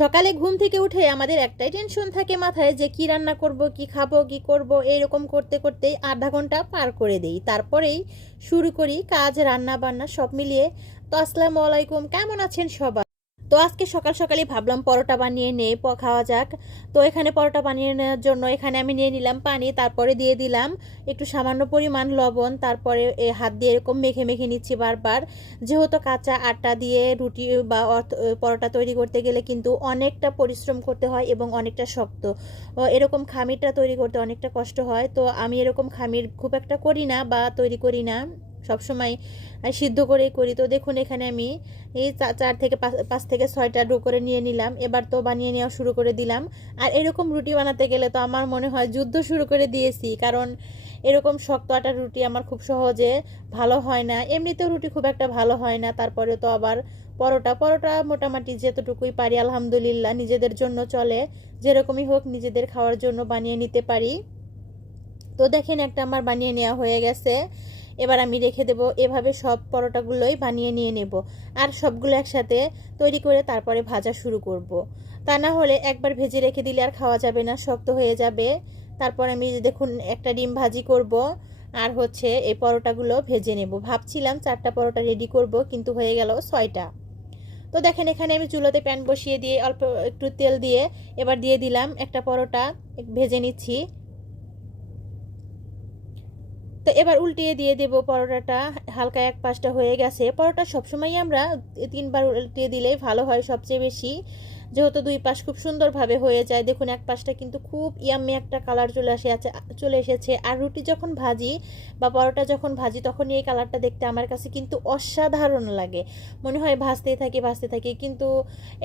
সকালে ঘুম থেকে উঠে আমাদের একটাই টেনশন থাকে মাথায় যে কি রান্না করব, কি খাবো, কি করব, এরকম করতে করতেই আধা ঘন্টা পার করে দেই। তারপরেই শুরু করি কাজ, রান্না বান্না সব মিলিয়ে। তো আসসালামু আলাইকুম, কেমন আছেন সবাই? তো আজকে সকাল সকালই ভাবলাম পরোটা বানিয়ে নেই, খাওয়া যাক। তো এখানে পরোটা বানিয়ে নেওয়ার জন্য এখানে আমি নিয়ে নিলাম পানি, তারপরে দিয়ে দিলাম একটু সামান্য পরিমাণ লবণ, তারপরে হাত দিয়ে এরকম মেখে মেখে নিচ্ছি বারবার। যেহেতু কাঁচা আটা দিয়ে রুটি বা পরোটা তৈরি করতে গেলে কিন্তু অনেকটা পরিশ্রম করতে হয় এবং অনেকটা শক্ত। এরকম খামিরটা তৈরি করতে অনেকটা কষ্ট হয়। তো আমি এরকম খামির খুব একটা করি না বা তৈরি করি না, সবসময় সিদ্ধ করেই করি। তো দেখুন এখানে আমি এই 4 থেকে 5 থেকে 6টা ডো করে নিয়ে নিলাম। এবার তো বানিয়ে নেওয়া শুরু করে দিলাম। আর এরকম রুটি বানাতে গেলে তো আমার মনে হয় যুদ্ধ শুরু করে দিয়েছি, কারণ এরকম শক্ত আটার রুটি আমার খুব সহজে ভালো হয় না। এমনিতেও রুটি খুব একটা ভালো হয় না, তারপরে তো আবার পরোটা পরোটা মোটামুটি যতটুকুই পারি আলহামদুলিল্লাহ নিজেদের জন্য চলে, যেরকমই হোক নিজেদের খাওয়ার জন্য বানিয়ে নিতে পারি। তো দেখেন একটা আমার বানিয়ে নেওয়া হয়ে গেছে। এবার আমি রেখে দেব। এভাবে সব পরোটাগুলোই বানিয়ে নিয়ে নেব, আর সবগুলো একসাথে তৈরি করে তারপরে ভাজা শুরু করব। তা না হলে একবার ভেজে রেখে দিলে আর খাওয়া যাবে না, শক্ত হয়ে যাবে। তারপর আমি দেখুন একটা ডিম ভাজি করব, আর হচ্ছে এই পরোটাগুলো ভেজে নেব। ভাবছিলাম 4টা পরোটা রেডি করব, কিন্তু হয়ে গেল 6টা। তো দেখেন এখানে আমি চুলোতে প্যান বসিয়ে দিয়ে অল্প একটু তেল দিয়ে এবার দিয়ে দিলাম একটা পরোটা, ভেজে নিচ্ছি। তো এবার উল্টিয়ে দিয়ে দেব পরোটাটা। হালকা এক পাশটা হয়ে গেছে। পরোটা সবসময় আমরা 3বার উল্টিয়ে দিলেই ভালো হয় সবচেয়ে বেশি, যেহেতু 2 পাশ খুব সুন্দরভাবে হয়ে যায়। দেখুন এক পাশটা কিন্তু খুব ইয়াম্মি একটা কালার চলে এসেছে। আর রুটি যখন ভাজি বা পরোটা যখন ভাজি তখনই এই কালারটা দেখতে আমার কাছে কিন্তু অসাধারণ লাগে। মনে হয় ভাজতেই থাকি, কিন্তু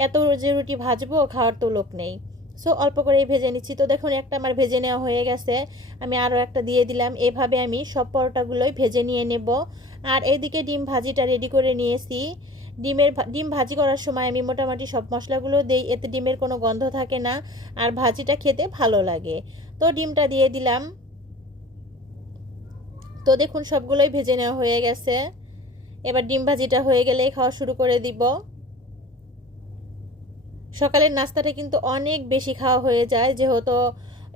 এত যে রুটি ভাজবো খাওয়ার তো লোক নেই। সো অল্প করেই ভেজে নিচ্ছি। তো দেখুন একটা আমার ভেজে নেওয়া হয়ে গেছে, আমি আরও একটা দিয়ে দিলাম। এভাবে আমি সব পরোটাগুলোই ভেজে নিয়ে নেব। আর এইদিকে ডিম ভাজিটা রেডি করে নিয়েছি। ডিম ভাজি করার সময় আমি মোটামুটি সব মশলাগুলো দেই, এতে ডিমের কোনো গন্ধ থাকে না আর ভাজিটা খেতে ভালো লাগে। তো ডিমটা দিয়ে দিলাম। তো দেখুন সবগুলোই ভেজে নেওয়া হয়ে গেছে। এবার ডিম ভাজিটা হয়ে গেলেই খাওয়া শুরু করে দিব। সকালের নাস্তাটা কিন্তু অনেক বেশি খাওয়া হয়ে যায়, যেহেতু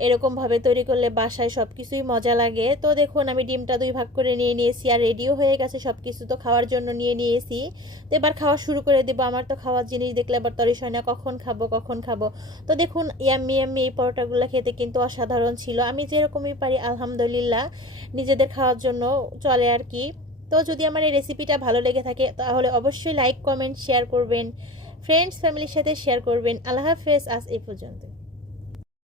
এরকমভাবে তৈরি করলে বাসায় সব কিছুই মজা লাগে। তো দেখুন আমি ডিমটা 2 ভাগ করে নিয়ে নিয়েছি, আর রেডিও হয়ে গেছে সব কিছু। তো খাওয়ার জন্য নিয়ে নিয়েছি। তো এবার খাওয়া শুরু করে দেবো। আমার তো খাওয়ার জিনিস দেখলে আবার তরিস হয় না, কখন খাবো কখন খাবো। তো দেখুন ইয়াম্মি ইয়াম্মি এই পরোটাগুলো খেতে কিন্তু অসাধারণ ছিল। আমি যেরকমই পারি আলহামদুলিল্লাহ নিজেদের খাওয়ার জন্য চলে আর কি। তো যদি আমার এই রেসিপিটা ভালো লেগে থাকে তাহলে অবশ্যই লাইক, কমেন্ট, শেয়ার করবেন, ফ্রেন্ডস ফ্যামিলির সাথে শেয়ার করবেন। আল্লাহ হাফেজ, আজ এই পর্যন্ত।